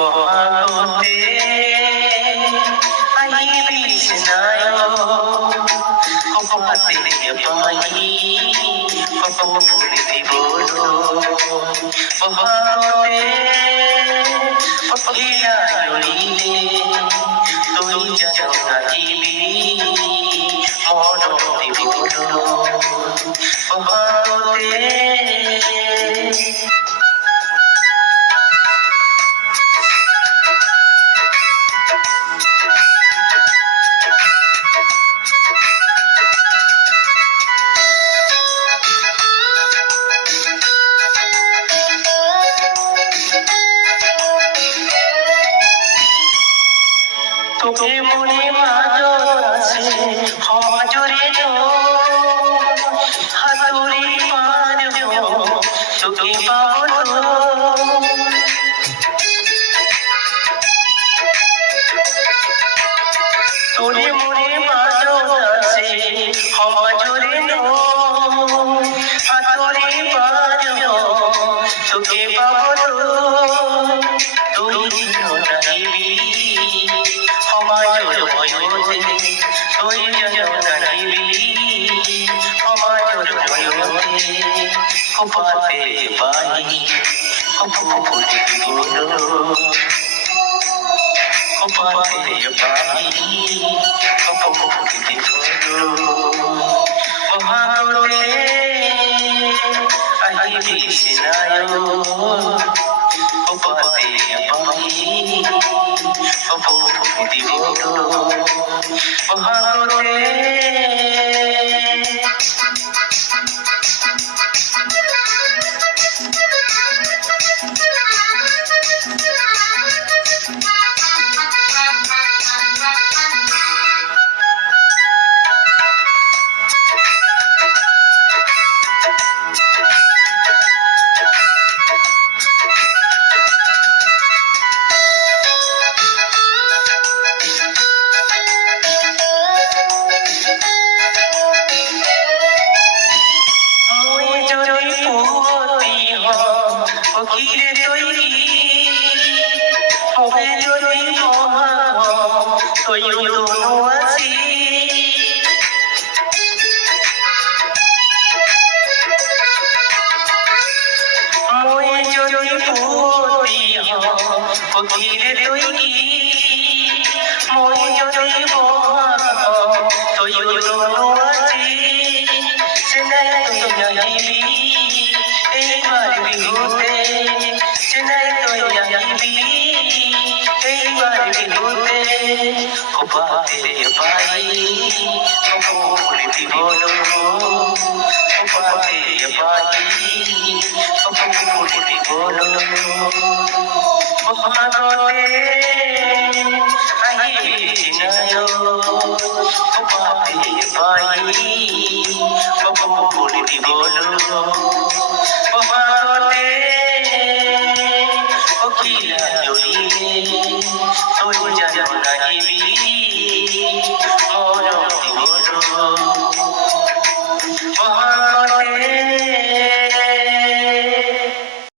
বহাগতে আহিবি চেনায় কপাতে পাহি কপ ফুল দিবলৈ বহাগতে পখিলা উৰিলে তুই যেন নাহিবি মন দিবলৈ বহাগতে তোকে মনে মাজত আছে সমাজরে হাতুরি পার তোকে পাবল তোরে মনে মাজত আছে সমাজরে হাতুরি পার তোকে পাবল তুই নাহিবি সমাজৰ ভয়তে তই যেন নাহিবি সমাজৰ ভয়তে কপাতে পাহি কপ ফুল দিবলৈ কপাতে পাহি কপ ফুল দিবলৈ বহাগতে আহিবি চেনায় কপাতে পাহি কপ ফুল দিবলৈ বহাগতে ফকিরে তৈরি হবে যদি মহাগ তৈরি আছি মই যদি পুতি ফকিরে তৈরি মই যদি মহাগ তৈরি আছি চেনাই তুই আহিবি এইবার বিহুতে চেনাই তুই আহিবি এইবার বিহুতে কপাতে পাহি কপ ফুল দিবলৈ কপাতে পাহি কপ ফুল দিবলৈ বহাগতে আহিবি চেনায় কপাতে পাহি কপ ফুল দিবলৈ বহাগতে পখিলা উৰিলে তই যেন নাহিবি